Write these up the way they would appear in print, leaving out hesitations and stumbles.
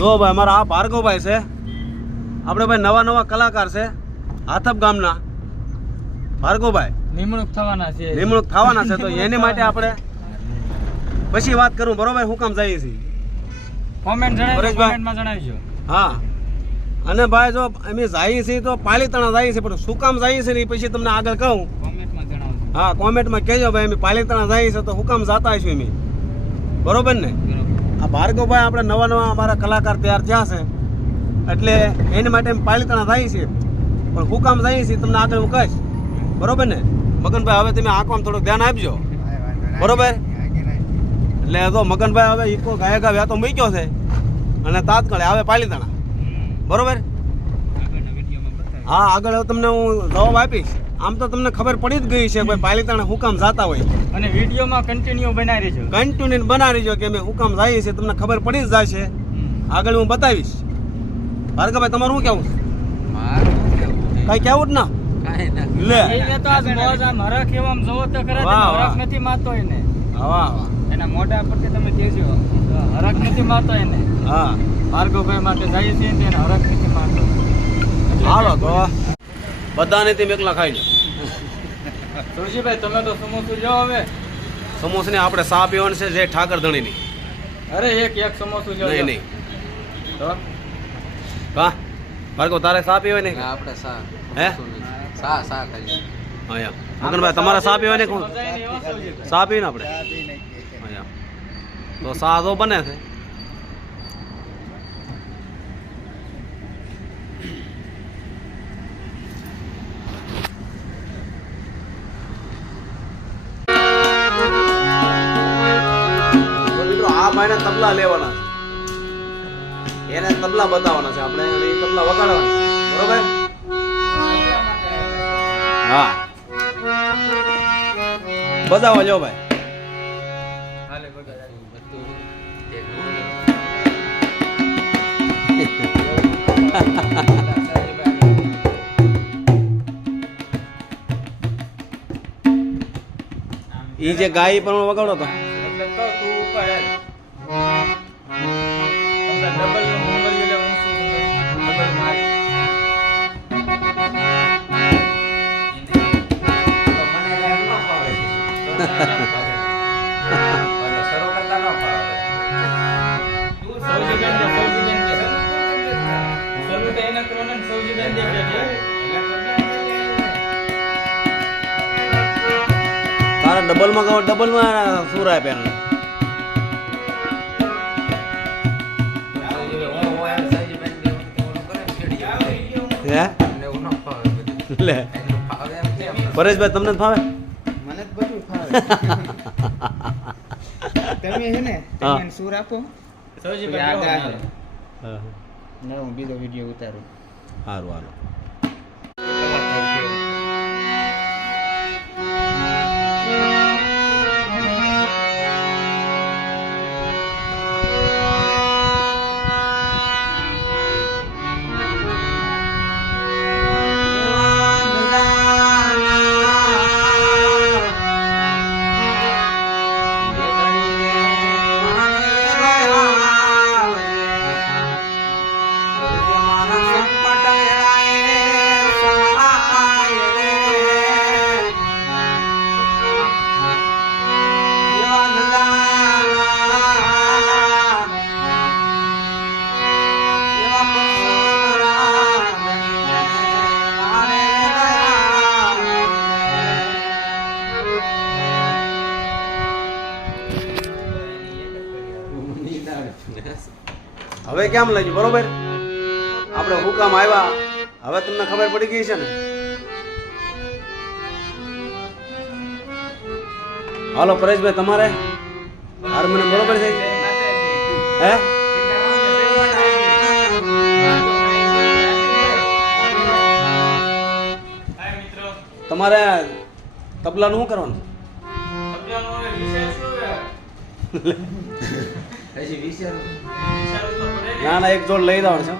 જો ભાઈ અમારા આ ભાર્ગવભાઈ છે, આપણે ભાઈ નવા નવા કલાકાર છે હાથપ ગામના ભાર્ગવભાઈ. નિમણૂક થવાના છે તો એની માટે આપણે પછી વાત કરું, બરોબર? હું કામ જઈએ છીએ કોમેન્ટ જણાવજો. હા, અને ભાઈ જો અમે જઈએ છીએ તો પાલીતાણા જઈએ છીએ, પણ શું કામ જઈએ છીએ ને એ પછી તમને આગળ કહું. હા, કોમેન્ટમાં કહેજો ભાઈ અમે પાલીતાણા જઈએ છીએ તો હું કામ જતા આવીશું અમે, બરોબર ને? આ ભાર્ગવભાઈ આપણે નવા નવા અમારા કલાકાર તૈયાર થયા છે, એટલે એની માટે અમે પાલીતાણા જઈએ છીએ, પણ હું કામ જઈએ છીએ તમને આગળ હું કહીશ, બરોબર ને? મગનભાઈ હવે તમે આંખમાં થોડુંક ધ્યાન આપજો, બરોબર? એટલે તો મગનભાઈ હવે ઈકો ગાયકા વ્યાતો મૂક્યો છે અને તાત્કાલિક આવે પાલીતાણા, બરોબર? હા, આગળ તમને હું જવાબ આપીશ. આમ તો તમને ખબર પડી જ ગઈ છે ભાઈ પાલીતાણા હું કામ જાતા હોય, અને વિડીયોમાં કન્ટિન્યુ બનાવી રહેજો કે અમે હું કામ જઈએ છીએ, તમને ખબર પડી જ જાય છે. આગળ હું બતાવીશ. ભાર્ગવભાઈ તમારું શું કેવું? કઈ કેવું જ ના લે તો આજ મોજ આમ હરખ એમ જોવો તો ખરા હરખ નથી મારતો એને. વાહ, એના મોઢા પરથી તમે દેજો હરખ નથી મારતો એને. હા, ભાર્ગવભાઈ માટે જઈએ છીએ ને એને હરખ નથી મારતો. હાલો તો બધાને તેમ એકલા ખાઈ લો. તુલસીભાઈ તમે તો સમોસું લો. હવે સમોસા ને આપણે સા પીવાની છે જે ઠાકર ધણીની. અરે એક સમોસું લો. નહીં તો હા ભાર્ગવ તારે સા પીવાય ને? આપણે સા હે સા ખાઈ. હા, મગનભાઈ તમારે સા પીવાય ને? કોણ સા પીને આપણે? હા, તો સા તો બને છે. આ ભાઈને તબલા લેવાના છે, એને તબલા બતાવવાના છે આપણે, એ તબલા વગાડવાના, બરોબર? હા, બતાવો જો ભાઈ. ઈ જે ગાય પણ વગાડો તો તારા ડબલમાં ગાવ, ડબલમાં સુર આપે ને. લે પરેશભાઈ તમને ફાવે? મને જ બધું ફાવે. તમે હે ને તમે સુર આપો યાદ આવે. હું બીજો વિડીયો ઉતારું. સારું, હાલો. હવે કેમ લાગ્યું? બરોબર? આપણે હુકામ આવ્યા, હવે તમને ખબર પડી ગઈ છે ને? હાલો પરેશભાઈ તમારે હાર્મોનિયમ બરોબર છે? હે તમારે તબલાનું શું કરવાનું? ના ના, એક જોડ લઈ દેવાનું છે.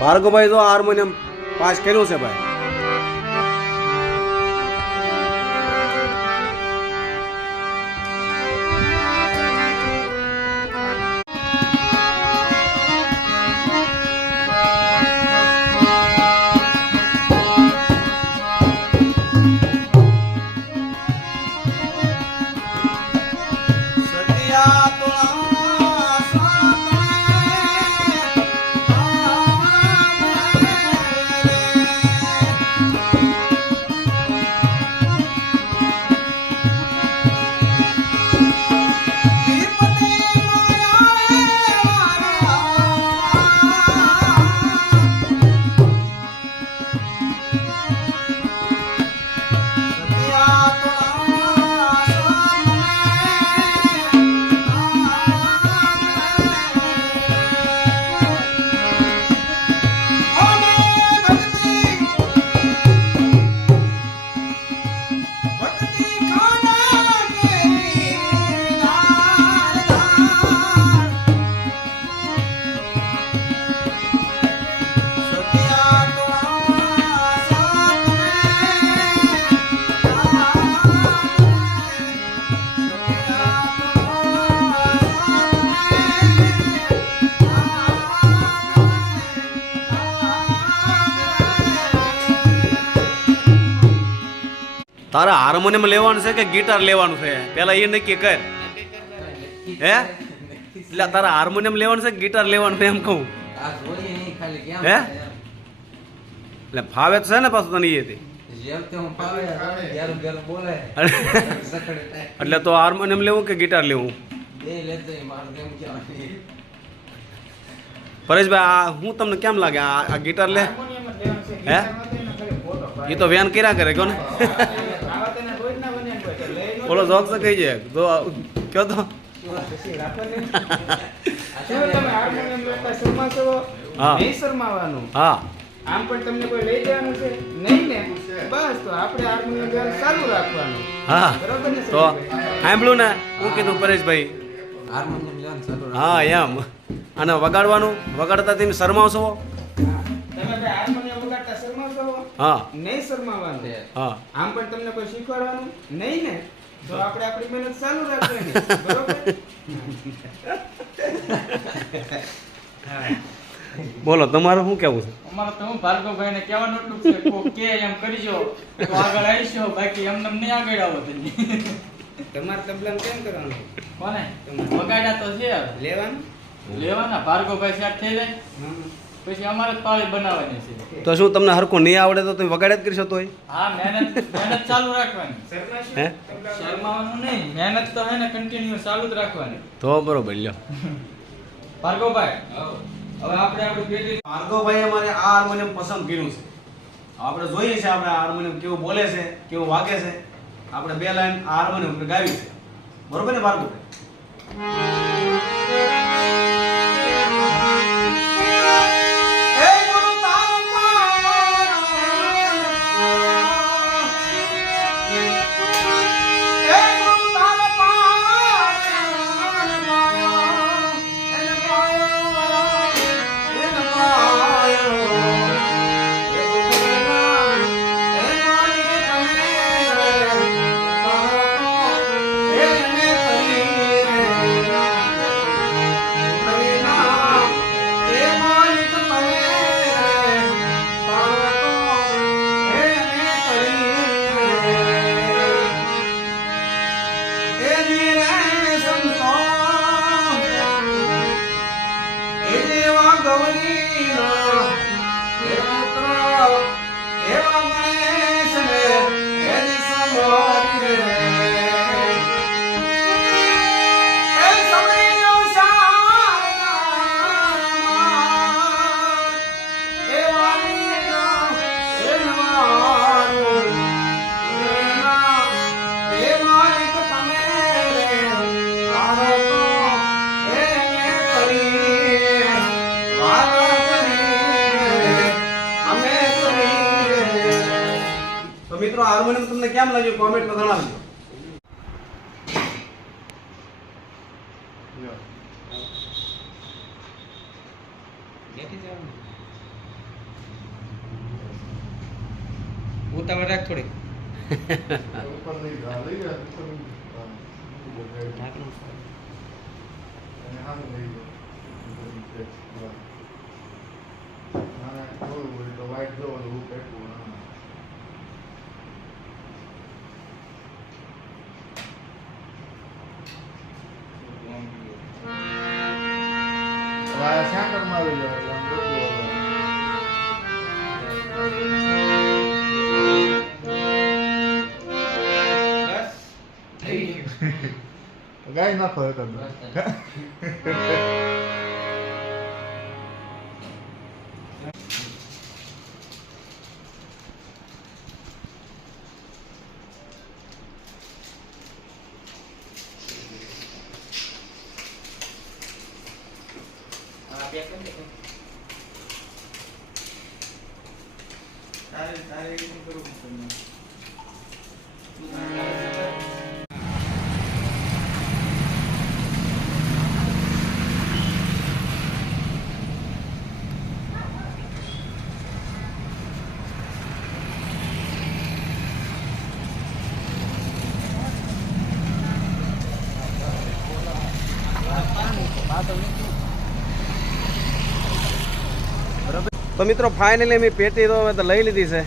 ભાર્ગવભાઈ તો હાર્મોનિયમ પાસ કર્યું છે ભાઈ. તારે હાર્મોનિયમ લેવાનું છે કે ગિટાર લેવાનું છે પેલા એ નક્કી કર હે એટલે તારે હાર્મોનિયમ લેવાનું છે કે ગિટાર લેવાનું છે એમ કહું હે એટલે ફાવે તો છે ને પાછું તને એ એટલે તો હાર્મોનિયમ લેવું કે ગિટાર લેવું પરેશભાઈ આ હું તમને કેમ લાગે આ ગિટાર લે હે એ તો વ્યાન કર્યા કરે કહો ને બોલો જોક તો કહી જાય તો કયો તો હા હા આમ પણ તમને કોઈ લઈ જવાનું છે નહીં ને બસ તો આપણે હાર્મોનિયમ ચાલુ રાખવાનું હા બરોબર ને તો સાંભળ્યું ને હું કીધું પરેશભાઈ હા એમ અને વગાડવાનું વગાડતા તમે શરમાવશો તમે ભાઈ હાર્મોનિયમ વગાડતા શરમાવશો હા નહીં શરમાવાનું હા આમ પણ તમને કોઈ શીખવાડવાનું નહીં ને તો આપણે આપણી મહેનત ચાલુ રાખવાની બરોબર બોલો તમારું શું કેવું છે અમારે તો હું ભાર્ગવભાઈ ને કહેવાનું એટલું છે કોક કે એમ કરીજો તો આગળ આવીશો બાકી એમને નહીં આગળ આવો તમે તમારે તબલામાં કેમ કરવાનું કોને વગાડ્યા તો છે લેવાનું લેવાના ભાર્ગવભાઈ સાથ થઈ જાય પછી અમારે જ પાળી બનાવવાની છે તો શું તમને હરખું નહીં આવડે તો તમે વગાડે જ કરી શકો તોય હા મહેનત ચાલુ રાખવાની હે શરમાવાનું નહીં મહેનત તો હે ને કન્ટિન્યુ ચાલુ જ રાખવાની તો બરોબર લ્યો ભાર્ગવભાઈ હવે આપણે આપણી પેટી ભાર્ગવભાઈ અમારે આ હાર્મોનિયમ પસંદ કર્યું છે આપણે જોઈએ છે આપણે આ હાર્મોનિયમ કેવું બોલે છે કેવું વાગે છે આપણે બે લાઈન આ હાર્મોનિયમ ઉપર ગાવી છે બરોબર ને મિત્રો હાર્મોનિયમ તમને કેમ લાગ્યું કોમેન્ટમાં જણાવજો ઉતાવળ રાખ થોડી ગાય નાખો તો મિત્રો ફાઇનલી મેં પેટી તો લઈ લીધી છે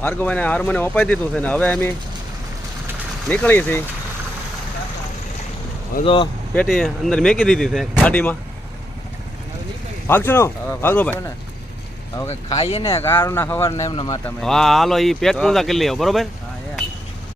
ભાર્ગવભાઈને હાર્મોને અપાઈ દીધું છે ને હવે અમે નીકળીએ છીએ. હવે તો પેટી અંદર મેકી દીધી છે ગાડીમાં. ભાગશો ને ભાર્ગવભાઈ? હવે ખાઈએ ને ગાળુના સવારના એમના માટે હા હાલો, એ પેટ પૂજા કરી લઈએ બરોબર.